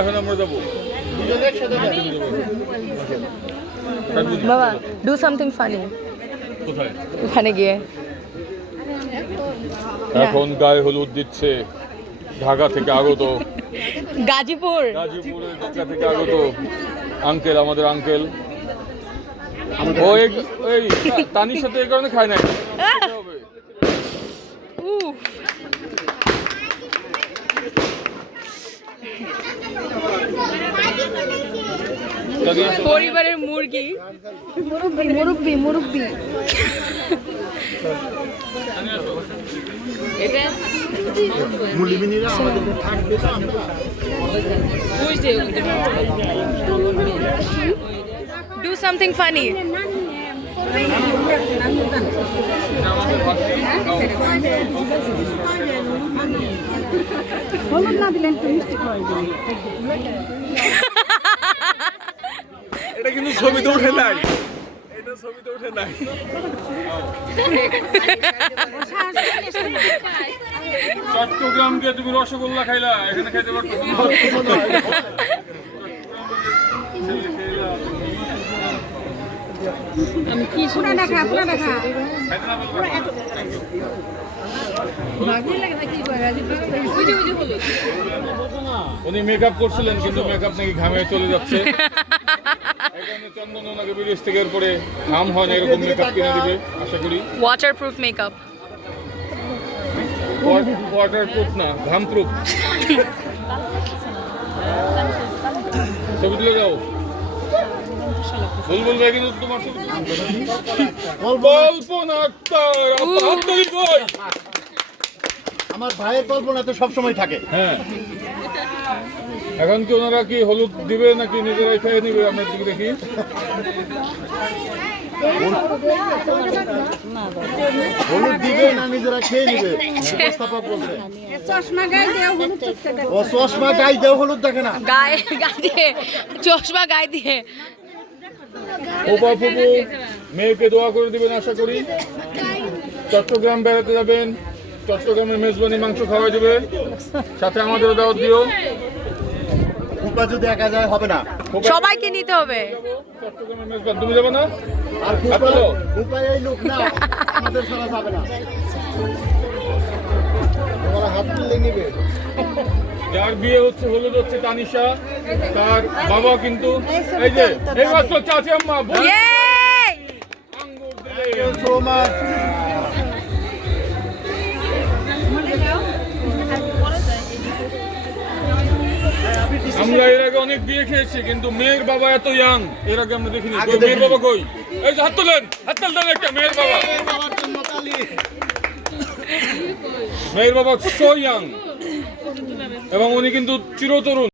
এখন আমরা যাবো বাবা ডু সামথিং ফানি কোথায়? ওখানে গিয়ে এখন গায়ে হলুদ দিচ্ছে ঢাকা থেকে আগত, গাজীপুর গাজীপুরের ঢাকা থেকে আগত আঙ্কেল, আমাদের আঙ্কেল। ও এই তানির সাথে এই কারণে খায় নাই। উফ। পরিবারের মুরগি মুরব্বি মুরব্বি Do something funny. এটা কিন্তু ছবিতে ওঠে নাই, এটা ছবিতে ওঠে নাই। চট্টগ্রাম গিয়ে তুমি রসগোল্লা খাইলা, এখানে খাইতে পারতো না। আমি কি শুনে দেখা পুরো দেখা উনি মেকআপ করছিলেন কিন্তু মেকআপ নাকি ঘামে চলে যাচ্ছে। চন্দন ওনাকে বিদেশ থেকে এরপরে ঘাম হয় না এরকম মেকআপ কিনে দিবে আশা করি। ওয়াটারপ্রুফ মেকআপ, ওয়াটারপ্রুফ না, ঘামপ্রুফ। ছবি তুলে যাও। বুলবুল ভাই কিন্তু তোমার ছবি কল্পনা আক্তার হাততালি কই। আমার ভাইয়ের কল্পনা তো সবসময় থাকে। হ্যাঁ, এখন কি ওনারা কি হলুদ দিবে নাকি নিজেরাই খেয়ে নিবে? আমরা দিকে দেখি। হলুদ দিবে না নিজেরা খেয়ে নিবে? ব্যবস্থাপক বলছে চশমা গায়ে দেও হলুদ ও চশমা গায়ে দেও হলুদ দেখে না, গায়ে দিয়ে চশমা গায়ে দিয়ে। ওপা ফুপু মেয়েকে দোয়া করে দিবেন আশা করি। চট্টগ্রাম বেড়াতে যাবেন, চট্টগ্রামের মেজবানি মাংস খাওয়াই দেবে, সাথে আমাদেরও দাওয়াত দিও। ফুপা যদি একা যায় হবে না, সবাইকে নিতে হবে। চট্টগ্রামের মেজবান তুমি যাবে না? আর ফুপা এই লোক না, আমাদের ছাড়া যাবে না। তোমার হাত তুলে নিবে। যার বিয়ে হচ্ছে, হলুদ হচ্ছে তানিশা, তার বাবা কিন্তু এই যে এই মাত্র চাচি আম্মা Yay! আঙ্গুর দিলেন। So much. আমরা এর আগে অনেক বিয়ে খেয়েছি কিন্তু মেয়ের বাবা এত ইয়াং এর আগে আমরা দেখিনি। কই মেয়ের বাবা কই? এই যে হাত তোলেন, হাত তোলেন একটা মেয়ের বাবা। বাবার জন্য তালি। মেয়ের বাবা সো ইয়াং এবং উনি কিন্তু চিরতরুণ।